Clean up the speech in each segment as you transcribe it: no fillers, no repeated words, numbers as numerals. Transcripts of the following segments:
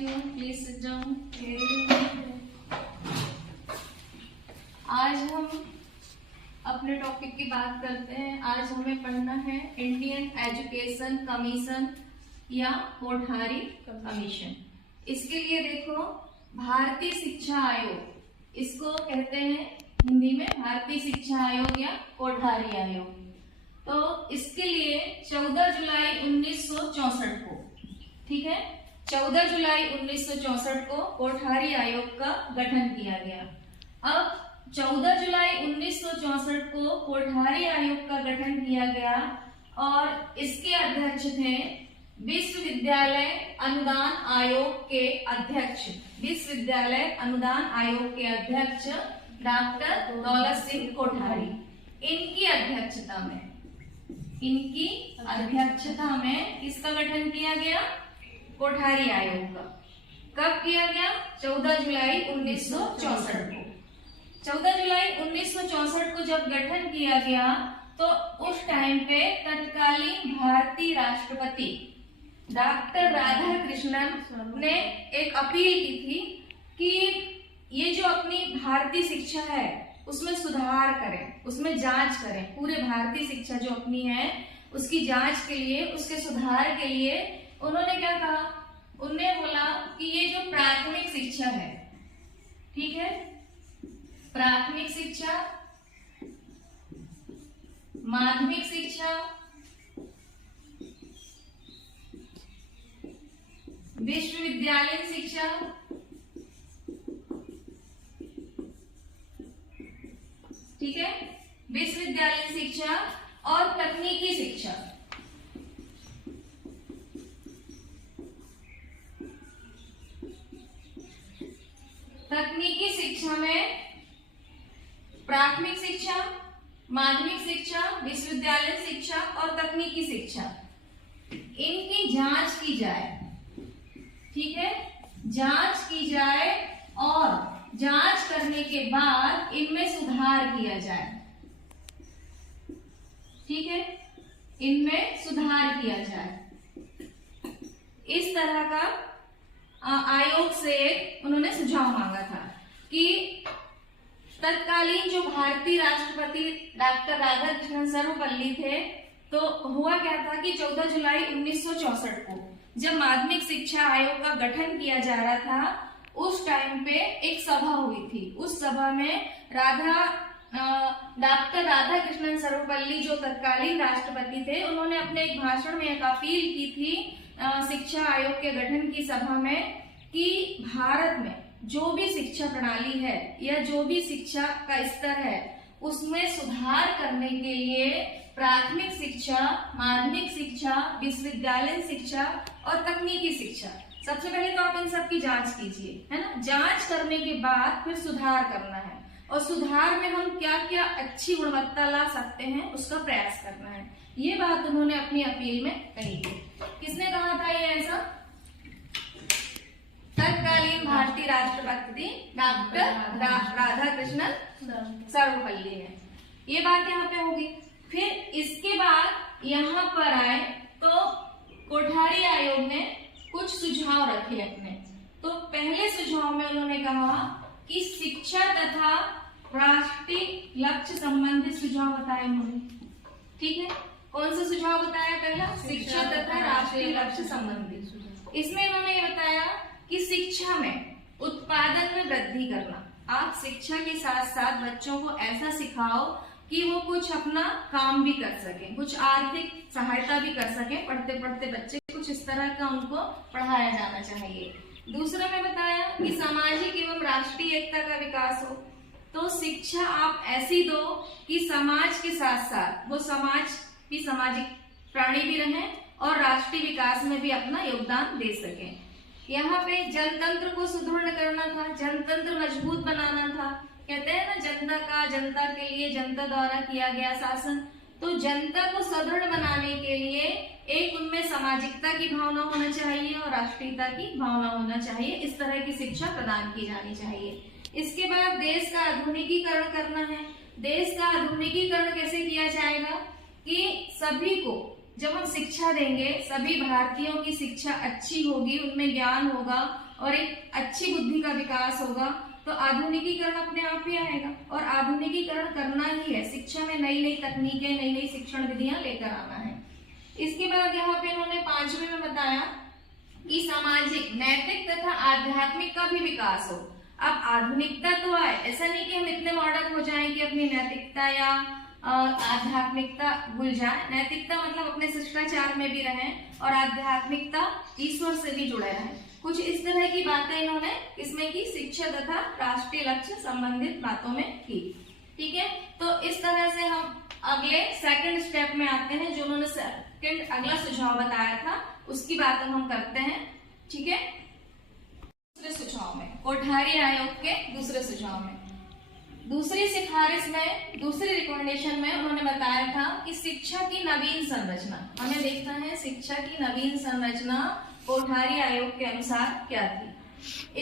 you. Please sit down. आज हम अपने टॉपिक की बात करते हैं। आज हमें पढ़ना है इंडियन एजुकेशन कमीशन या कोठारी कमीशन। इसके लिए देखो, भारतीय शिक्षा आयोग, इसको कहते हैं हिंदी में भारतीय शिक्षा आयोग या कोठारी आयोग। तो इसके लिए 14 जुलाई 1964 को, ठीक है, 14 जुलाई 1964 को कोठारी आयोग का गठन किया गया। अब 14 जुलाई 1964 को कोठारी आयोग का गठन किया गया और इसके अध्यक्ष थे विश्वविद्यालय अनुदान आयोग के अध्यक्ष, विश्वविद्यालय अनुदान आयोग के अध्यक्ष डॉक्टर दौलत सिंह कोठारी। इनकी अध्यक्षता में किसका गठन किया गया? कोठारी आयोग का। कब किया गया? 14 जुलाई 1964 को। 14 जुलाई 1964 को जब गठन किया गया तो उस टाइम पे तत्कालीन भारतीय राष्ट्रपति डॉक्टर राधा कृष्णन ने एक अपील की थी कि ये जो अपनी भारतीय शिक्षा है उसमें सुधार करें, उसमें जांच करें। पूरे भारतीय शिक्षा जो अपनी है उसकी जांच के लिए, उसके सुधार के लिए उन्होंने क्या कहा? उन्होंने बोला कि ये जो प्राथमिक शिक्षा है, ठीक है, प्राथमिक शिक्षा, माध्यमिक शिक्षा, विश्वविद्यालयीन शिक्षा, ठीक है, विश्वविद्यालयीन शिक्षा और तकनीकी शिक्षा, तकनीकी शिक्षा में प्राथमिक शिक्षा, माध्यमिक शिक्षा, विश्वविद्यालयीन शिक्षा और तकनीकी शिक्षा, इनकी जांच की जाए, ठीक है, जांच की जाए और जांच करने के बाद इनमें सुधार किया जाए, ठीक है, इनमें सुधार किया जाए। इस तरह का आयोग से उन्होंने सुझाव मांगा था कि तत्कालीन जो भारतीय राष्ट्रपति डॉक्टर राधा कृष्णन सर्वपल्ली थे, तो हुआ क्या था कि 14 जुलाई 1964 को जब माध्यमिक शिक्षा आयोग का गठन किया जा रहा था, उस टाइम पे एक सभा हुई थी। उस सभा में डॉक्टर राधा कृष्णन सर्वपल्ली जो तत्कालीन राष्ट्रपति थे, उन्होंने अपने एक भाषण में एक अपील की थी शिक्षा आयोग के गठन की सभा में कि भारत में जो भी शिक्षा प्रणाली है या जो भी शिक्षा का स्तर है उसमें सुधार करने के लिए प्राथमिक शिक्षा, माध्यमिक शिक्षा, विश्वविद्यालयीन शिक्षा और तकनीकी शिक्षा, सबसे पहले तो आप इन सब की जांच कीजिए, है ना। जांच करने के बाद फिर सुधार करना है और सुधार में हम क्या क्या अच्छी गुणवत्ता ला सकते हैं उसका प्रयास करना है। ये बात उन्होंने अपनी अपील में कही थी। किसने कहा था ये ऐसा? तत्कालीन भारतीय राष्ट्रपति डॉक्टर राधा कृष्णन सर्वपल्ली ने। ये बात यहाँ पे होगी। फिर इसके बाद यहाँ पर आए तो कोठारी आयोग ने कुछ सुझाव रखे अपने। तो पहले सुझाव में उन्होंने कहा कि शिक्षा तथा राष्ट्रीय लक्ष्य संबंधित सुझाव बताए उन्होंने, ठीक है। कौन सा सुझाव बताया? पहला शिक्षा तथा राष्ट्रीय लक्ष्य संबंधित। इसमें इन्होंने ये बताया कि शिक्षा में उत्पादन में वृद्धि करना। आप शिक्षा के साथ साथ बच्चों को ऐसा सिखाओ कि वो कुछ अपना काम भी कर सकें, कुछ आर्थिक सहायता भी कर सकें। पढ़ते पढ़ते बच्चे कुछ इस तरह का उनको पढ़ाया जाना चाहिए। दूसरा में बताया कि सामाजिक एवं राष्ट्रीय एकता का विकास हो। तो शिक्षा आप ऐसी दो कि समाज के साथ साथ वो समाज भी सामाजिक प्राणी भी रहें और राष्ट्रीय विकास में भी अपना योगदान दे सकें। यहाँ पे जनतंत्र को सुदृढ़ करना था, जनतंत्र मजबूत बनाना था। कहते हैं ना, जनता के लिए जनता द्वारा किया गया शासन। तो जनता को सुदृढ़ बनाने के लिए एक उनमें सामाजिकता की भावना होना चाहिए और राष्ट्रीयता की भावना होना चाहिए। इस तरह की शिक्षा प्रदान की जानी चाहिए। इसके बाद देश का आधुनिकीकरण करना है। देश का आधुनिकीकरण कैसे किया जाएगा कि सभी को जब हम शिक्षा देंगे, सभी भारतीयों की शिक्षा अच्छी होगी, उनमें ज्ञान होगा और एक अच्छी बुद्धि का विकास होगा तो आधुनिकीकरण अपने आप ही आएगा। और आधुनिकीकरण करना ही है, शिक्षा में नई नई तकनीकें, नई नई शिक्षण विधियां लेकर आना है। इसके बाद यहाँ पे इन्होंने 5वें में बताया कि सामाजिक, नैतिक तथा आध्यात्मिक का भी विकास हो। अब आधुनिकता तो आए, ऐसा नहीं कि हम इतने मॉडर्न हो जाएं कि अपनी नैतिकता या आध्यात्मिकता भूल जाए। नैतिकता मतलब अपने शिष्टाचार में भी रहें और आध्यात्मिकता ईश्वर से भी जुड़े रहें। कुछ इस तरह की बातें इन्होंने इसमें की, शिक्षा तथा राष्ट्रीय लक्ष्य संबंधित बातों में की। ठीक है, तो इस तरह से हम अगले सेकंड स्टेप में आते हैं। जो उन्होंने सेकंड अगला सुझाव बताया था उसकी बात हम करते हैं। ठीक है, दूसरे सुझाव में, कोठारी आयोग के दूसरे सुझाव में, दूसरी सिफारिश में, दूसरी रिकमेंडेशन में उन्होंने बताया था कि शिक्षा की नवीन संरचना, हमें देखना है शिक्षा की नवीन संरचना कोठारी आयोग के अनुसार क्या थी।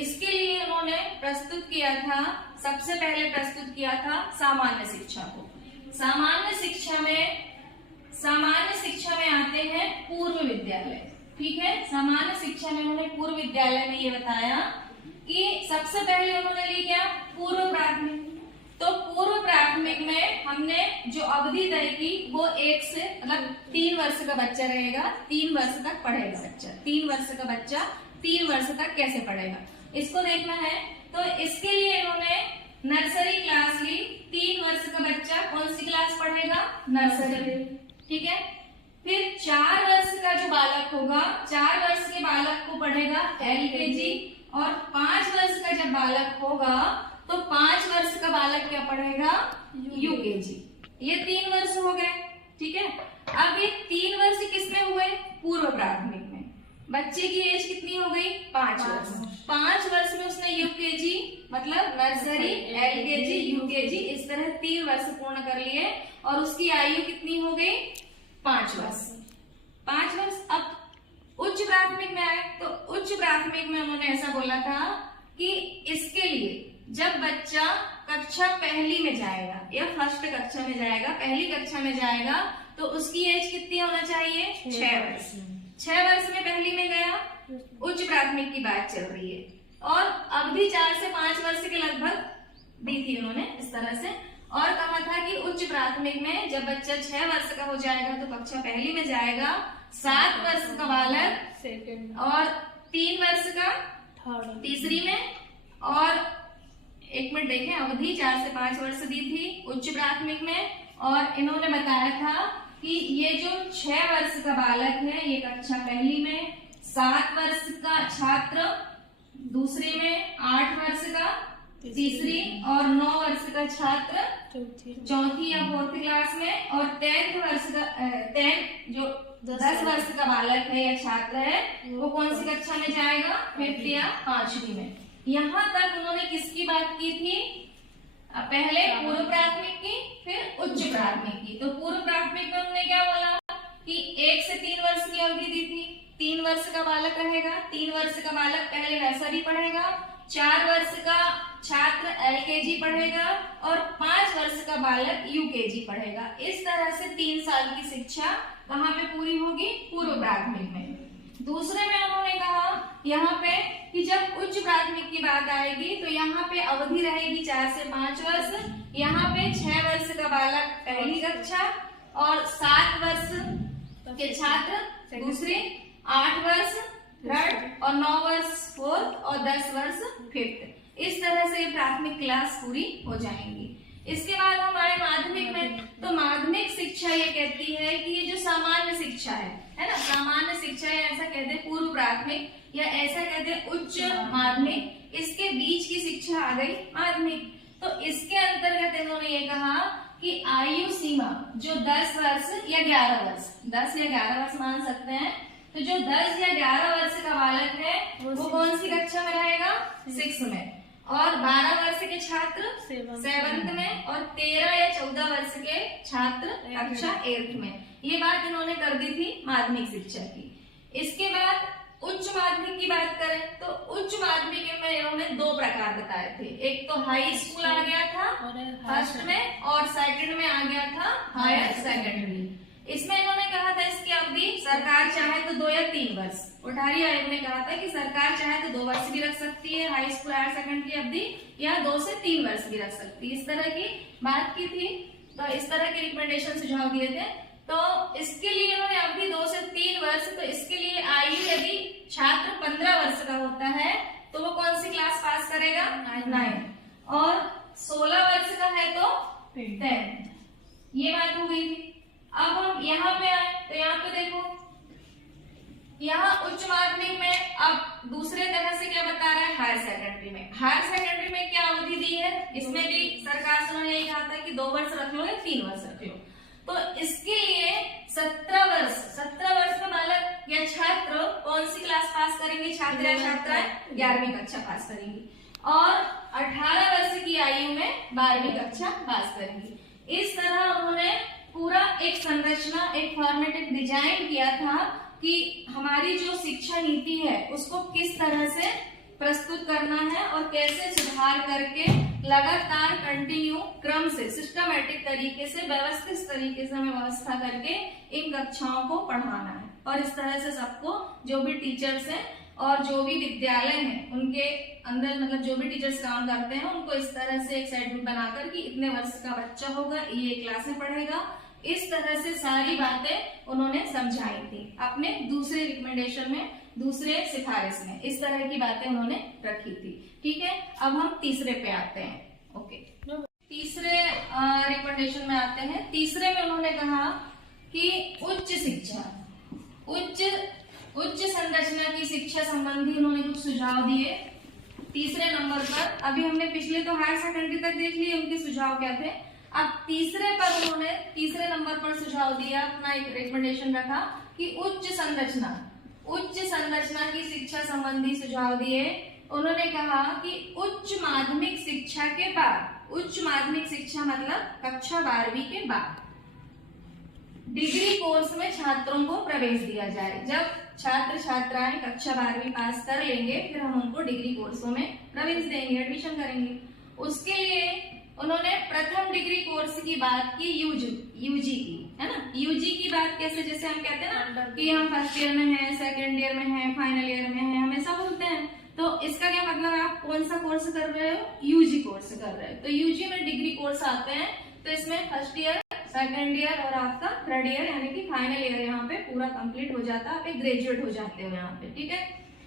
इसके लिए उन्होंने प्रस्तुत किया था, सबसे पहले प्रस्तुत किया था सामान्य शिक्षा को। सामान्य शिक्षा में आते हैं पूर्व विद्यालय। ठीक है, सामान्य शिक्षा में उन्होंने पूर्व विद्यालय में ये बताया कि सबसे पहले उन्होंने लिया पूर्व प्राथमिक। तो पूर्व प्राथमिक में हमने जो अवधि तय की वो 1 से मतलब 3 वर्ष का बच्चा रहेगा, 3 वर्ष तक पढ़ेगा बच्चा। 3 वर्ष का बच्चा 3 वर्ष तक कैसे पढ़ेगा इसको देखना है। तो इसके लिए इन्होंने नर्सरी क्लास ली। 3 वर्ष का बच्चा कौन सी क्लास पढ़ेगा? नर्सरी। ठीक है, फिर 4 वर्ष का जो बालक होगा, 4 वर्ष के बालक को पढ़ेगा LKG, और 5 वर्ष का जब बालक होगा तो 5 वर्ष का बालक क्या पढ़ेगा? UKG। ये 3 वर्ष हो गए। ठीक है, अब ये 3 वर्ष किसमें हुए? पूर्व प्राथमिक में। बच्चे की एज कितनी हो गई? 5 वर्ष। 5 वर्ष में उसने UKG मतलब नर्सरी, LKG, UKG इस तरह 3 वर्ष पूर्ण कर लिए और उसकी आयु कितनी हो गई? 5 वर्ष। 5 वर्ष। अब उच्च प्राथमिक में आए तो उच्च प्राथमिक में उन्होंने ऐसा बोला था कि इसके लिए जब बच्चा कक्षा पहली में जाएगा या फर्स्ट कक्षा में जाएगा, पहली कक्षा में जाएगा तो उसकी एज कितनी होना चाहिए? 6 वर्ष। 6 वर्ष में पहली में गया, उच्च प्राथमिक की बात चल रही है, और अवधि 4 से 5 वर्ष के लगभग दी थी उन्होंने इस तरह से। और कहा था कि उच्च प्राथमिक में जब बच्चा 6 वर्ष का हो जाएगा तो कक्षा पहली में जाएगा, 7 वर्ष का बालक और 3 वर्ष का तीसरी में, और 1 मिनट देखें, अवधि 4 से 5 वर्ष दी थी उच्च प्राथमिक में। और इन्होंने बताया था कि ये जो 6 वर्ष का बालक है ये कक्षा पहली में, 7 वर्ष का छात्र दूसरी में, 8 वर्ष का तीसरी और 9 वर्ष का छात्र चौथी या 4th क्लास में, और 10th वर्ष का 10 वर्ष का बालक है या छात्र है वो कौन सी कक्षा में जाएगा? 5th या 5वीं में। यहाँ तक उन्होंने किसकी बात की थी? पहले पूर्व प्राथमिक की, फिर उच्च प्राथमिक की। तो पूर्व प्राथमिक में उन्होंने क्या बोला कि 1 से 3 वर्ष की अवधि दी थी। 3 वर्ष का बालक रहेगा, 3 वर्ष का बालक पहले नर्सरी पढ़ेगा, 4 वर्ष का छात्र LKG पढ़ेगा और 5 वर्ष का बालक UKG पढ़ेगा। इस तरह से 3 साल की शिक्षा कहाँ पे पूरी होगी? पूर्व प्राथमिक में। दूसरे में उन्होंने कहा यहाँ पे कि जब उच्च प्राथमिक की बात आएगी तो यहाँ पे अवधि रहेगी 4 से 5 वर्ष। यहाँ पे 6 वर्ष का बालक पहली कक्षा और 7 वर्ष के छात्र दूसरी, 8 वर्ष थर्ड और 9 वर्ष 4th और 10 वर्ष 5th। इस तरह से प्राथमिक क्लास पूरी हो जाएंगी। इसके बाद हम आए माध्यमिक में। तो माध्यमिक शिक्षा ये कहती है कि ये जो सामान्य शिक्षा है ना, सामान्य शिक्षा या ऐसा कहते हैं पूर्व प्राथमिक या ऐसा कहते हैं उच्च माध्यमिक, इसके बीच की शिक्षा आ गई माध्यमिक। तो इसके अंतर्गत इन्होंने ये कहा कि आयु सीमा जो 10 वर्ष या 11 वर्ष, 10 या 11 वर्ष मान सकते हैं, तो जो 10 या 11 वर्ष का बालक है वो कौन सी कक्षा में रहेगा? 6 में, और 12 वर्ष के छात्र 7th में, और 13 या 14 वर्ष के छात्र कक्षा 8th में। ये बात इन्होंने कर दी थी माध्यमिक शिक्षा की। इसके बाद उच्च माध्यमिक की बात करें तो उच्च माध्यमिक में इन्होंने 2 प्रकार बताए थे। एक तो हाई स्कूल आ गया था फर्स्ट में, और सेकंड में आ गया था हायर सेकेंडरी। इसमें इन्होंने कहा था इसकी अवधि सरकार चाहे तो 2 या 3 वर्ष। कोठारी आयोग ने कहा था कि सरकार चाहे तो 2 वर्ष भी रख सकती है हाई स्कूल हायर सेकेंडरी अवधि, या 2 से 3 वर्ष भी रख सकती है, इस तरह की बात की थी। तो इस तरह के रिकमेंडेशन सुझाव दिए थे। तो इसके लिए इन्होंने अवधि 2 से 3 वर्ष, तो इसके लिए आयु यदि छात्र 15 वर्ष का होता है तो वो कौन सी क्लास पास करेगा? 9। और 16 वर्ष का है तो 10। ये बात हो गई थी। अब हम यहाँ पे आए तो यहाँ पे देखो, यहाँ उच्च माध्यमिक में अब दूसरे तरह से क्या बता रहा है हायर सेकेंडरी में। हायर सेकेंडरी में क्या अवधि दी है? इसमें भी सरकार से उन्होंने यही कहा था कि 2 वर्ष रख लो या 3 वर्ष रख लो। तो इसके लिए 17 वर्ष में बालक या छात्र कौन सी क्लास पास करेंगे? छात्र या छात्राएं 11वीं कक्षा पास करेंगी, और 18 वर्ष की आयु में 12वीं कक्षा पास करेंगी। इस तरह उन्होंने पूरा एक संरचना, एक फॉर्मेट, एक डिजाइन किया था कि हमारी जो शिक्षा नीति है उसको किस तरह से प्रस्तुत करना है और कैसे सुधार करके लगातार कंटिन्यू क्रम से सिस्टमैटिक तरीके से व्यवस्थित तरीके से हमें व्यवस्था करके इन कक्षाओं को पढ़ाना है। और इस तरह से सबको, जो भी टीचर्स हैं और जो भी विद्यालय हैं उनके अंदर, मतलब जो भी टीचर्स काम करते हैं उनको इस तरह से एक शेड्यूल बनाकर कि इतने वर्ष का बच्चा होगा, ये क्लास में पढ़ेगा, इस तरह से सारी बातें उन्होंने समझाई थी अपने दूसरे रिकमेंडेशन में, दूसरे सिफारिश में। इस तरह की बातें उन्होंने रखी थी। ठीक है, अब हम तीसरे पे आते हैं। ओके, तीसरे रिकमेंडेशन में आते हैं। तीसरे में उन्होंने कहा कि उच्च शिक्षा, उच्च संरचना की शिक्षा संबंधी उन्होंने कुछ सुझाव दिए। तीसरे नंबर पर, अभी हमने पिछले तो हायर सेकेंडरी तक देख लिए उनके सुझाव क्या थे। अब तीसरे पर उन्होंने तीसरे नंबर पर सुझाव दिया, अपना एक रिकमेंडेशन रखा कि उच्च संरचना की शिक्षा संबंधी सुझाव दिए। उन्होंने कहा कि उच्च माध्यमिक शिक्षा के बाद, उच्च माध्यमिक शिक्षा मतलब कक्षा 12वीं के बाद डिग्री कोर्स में छात्रों को प्रवेश दिया जाए। जब छात्र छात्राएं कक्षा 12वीं पास कर लेंगे फिर हम उनको डिग्री कोर्सों में प्रवेश देंगे, एडमिशन करेंगे। उसके लिए उन्होंने प्रथम डिग्री कोर्स की बात की, यूजी की, है ना। यूजी की बात कैसे, जैसे हम कहते हैं ना कि हम फर्स्ट ईयर में हैं, सेकेंड ईयर में हैं, फाइनल ईयर में हैं, हमेशा बोलते हैं। तो इसका क्या मतलब है, आप कौन सा कोर्स कर रहे हो? यूजी कोर्स कर रहे हो। तो यूजी में डिग्री कोर्स आते हैं, तो इसमें फर्स्ट ईयर, सेकेंड ईयर और आपका थर्ड ईयर यानी कि फाइनल ईयर यहाँ पे पूरा कंप्लीट हो जाता है, आप ग्रेजुएट हो जाते हो यहाँ पे। ठीक है,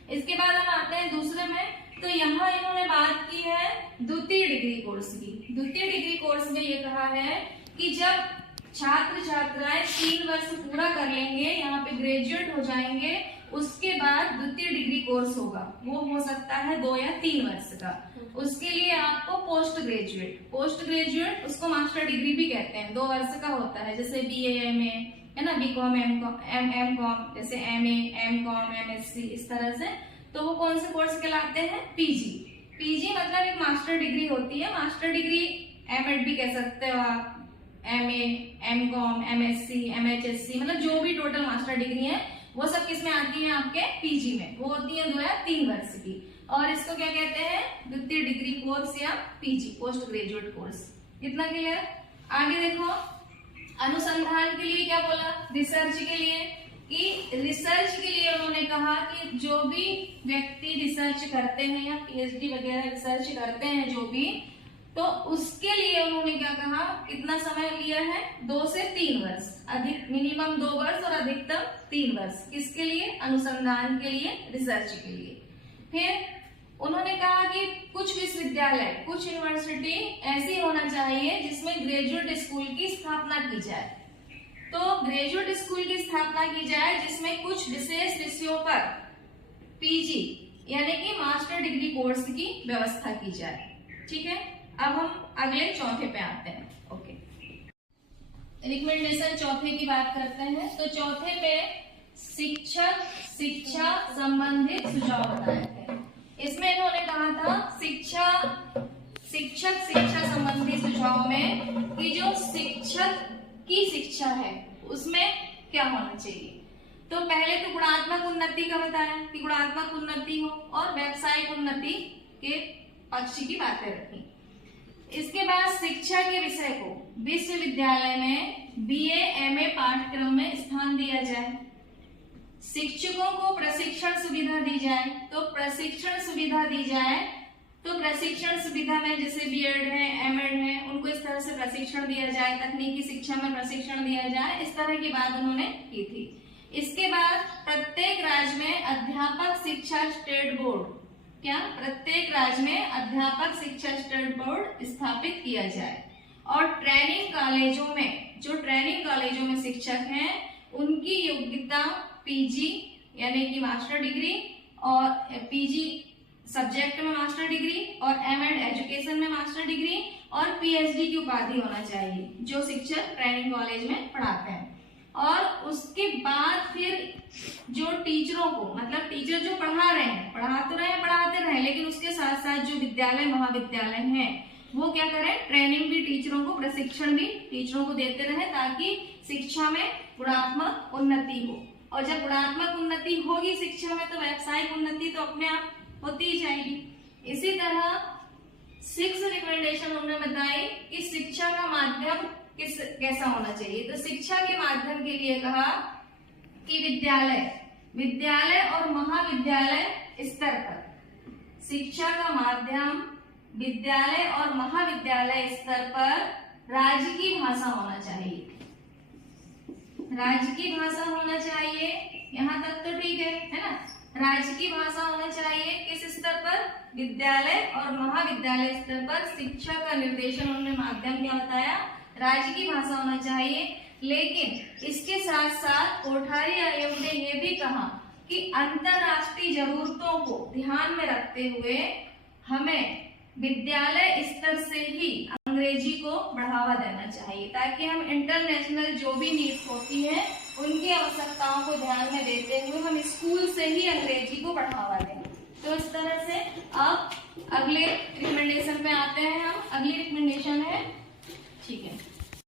इसके बाद हम आते हैं दूसरे में। तो यहाँ इन्होंने बात की है द्वितीय डिग्री कोर्स की। द्वितीय डिग्री कोर्स में ये कहा है कि जब छात्र छात्राएं 3 वर्ष पूरा कर लेंगे, यहाँ पे ग्रेजुएट हो जाएंगे, उसके बाद द्वितीय डिग्री कोर्स होगा। वो हो सकता है 2 या 3 वर्ष का। उसके लिए आपको पोस्ट ग्रेजुएट उसको मास्टर डिग्री भी कहते हैं, 2 वर्ष का होता है। जैसे BA MA है ना, BCom M.Com, जैसे MA M.Com MSc, इस तरह से। तो वो कौन से कोर्स कहलाते हैं? पीजी मतलब एक मास्टर डिग्री होती है। मास्टर डिग्री M.Ed भी कह सकते हो आप, MA M.Com MSc MHSC, मतलब जो भी टोटल मास्टर डिग्री है वो सब किसमें आती है? आपके पीजी में। वो होती है 2 या 3 वर्ष की, और इसको क्या कहते हैं? द्वितीय डिग्री कोर्स या पीजी, पोस्ट ग्रेजुएट कोर्स। इतना क्लियर? आगे देखो, अनुसंधान के लिए क्या बोला? रिसर्च के लिए, कि रिसर्च के लिए उन्होंने कहा कि जो भी व्यक्ति रिसर्च करते हैं या PhD वगैरह रिसर्च करते हैं जो भी, तो उसके लिए उन्होंने क्या कहा, कितना समय लिया है? 2 से 3 वर्ष, अधिक मिनिमम 2 वर्ष और अधिकतम 3 वर्ष। किसके लिए? अनुसंधान के लिए, रिसर्च के लिए। फिर उन्होंने कहा कि कुछ विश्वविद्यालय, कुछ यूनिवर्सिटी ऐसी होना चाहिए जिसमें ग्रेजुएट स्कूल की स्थापना की जाए। तो ग्रेजुएट स्कूल की स्थापना की जाए जिसमें कुछ विशेष विषयों पर पीजी यानी कि मास्टर डिग्री कोर्स की व्यवस्था की जाए। ठीक है, अब हम अगले चौथे पे आते हैं। ओके, रिकमेंडेशन चौथे की बात करते हैं। तो चौथे पे शिक्षा संबंधित सुझाव बताए थे। इसमें इन्होंने कहा था शिक्षा संबंधी सुझाव में कि जो शिक्षक की शिक्षा है उसमें क्या होना चाहिए। तो पहले तो गुणात्मक उन्नति का बताया कि गुणात्मक उन्नति हो, और व्यावसायिक उन्नति के पक्ष की बातें रखी। इसके बाद शिक्षा के विषय को विश्वविद्यालय में BA MA पाठ्यक्रम में स्थान दिया जाए। शिक्षकों को प्रशिक्षण सुविधा दी जाए, तो प्रशिक्षण सुविधा दी जाए, तो प्रशिक्षण सुविधा में जैसे B.Ed है, M.Ed है, उनको इस तरह से प्रशिक्षण दिया जाए, तकनीकी शिक्षा में प्रशिक्षण दिया जाए, इस तरह की बात उन्होंने की थी। इसके बाद प्रत्येक राज्य में अध्यापक शिक्षा स्टेट बोर्ड, क्या प्रत्येक राज्य में अध्यापक शिक्षा स्टेट बोर्ड स्थापित किया जाए। और ट्रेनिंग कॉलेजों में, जो ट्रेनिंग कॉलेजों में शिक्षक हैं उनकी योग्यता PG यानी कि मास्टर डिग्री, और PG सब्जेक्ट में मास्टर डिग्री, और M.Ed एजुकेशन में मास्टर डिग्री, और PhD की उपाधि होना चाहिए जो शिक्षक ट्रेनिंग कॉलेज में पढ़ाते हैं। और उसके बाद फिर जो टीचरों को, मतलब टीचर जो पढ़ा रहे हैं, पढ़ाते रहे, लेकिन उसके साथ साथ जो विद्यालय महाविद्यालय हैं वो क्या करें, ट्रेनिंग भी टीचरों को, प्रशिक्षण भी टीचरों को देते रहे, ताकि शिक्षा में गुणात्मक उन्नति हो। और जब गुणात्मक उन्नति होगी शिक्षा में, तो व्यावसायिक उन्नति तो अपने आप होती ही जाएगी। इसी तरह 6 रिकमेंडेशन उन्होंने बताई कि शिक्षा का माध्यम कैसा होना चाहिए। तो शिक्षा के माध्यम के लिए कहा कि विद्यालय और महाविद्यालय स्तर पर, शिक्षा का माध्यम विद्यालय और महाविद्यालय स्तर पर राज्य की भाषा होना चाहिए। राज्य की भाषा होना चाहिए, यहाँ तक तो ठीक है ना। राज्य की भाषा होना चाहिए किस स्तर पर, विद्यालय और महाविद्यालय स्तर पर शिक्षा का निर्देशन उन्होंने माध्यम क्या बताया, राज्य की भाषा होना चाहिए। लेकिन इसके साथ साथ कोठारी आयोग ने यह भी कहा कि अंतरराष्ट्रीय जरूरतों को ध्यान में रखते हुए हमें विद्यालय स्तर से ही अंग्रेजी को बढ़ावा देना चाहिए, ताकि हम इंटरनेशनल जो भी नीड्स होती है उनकी आवश्यकताओं को ध्यान में देते हुए हम स्कूल से ही अंग्रेजी को बढ़ावा दें। तो इस तरह से अब अगले रिकमेंडेशन पे आते हैं हम। अगली रिकमेंडेशन है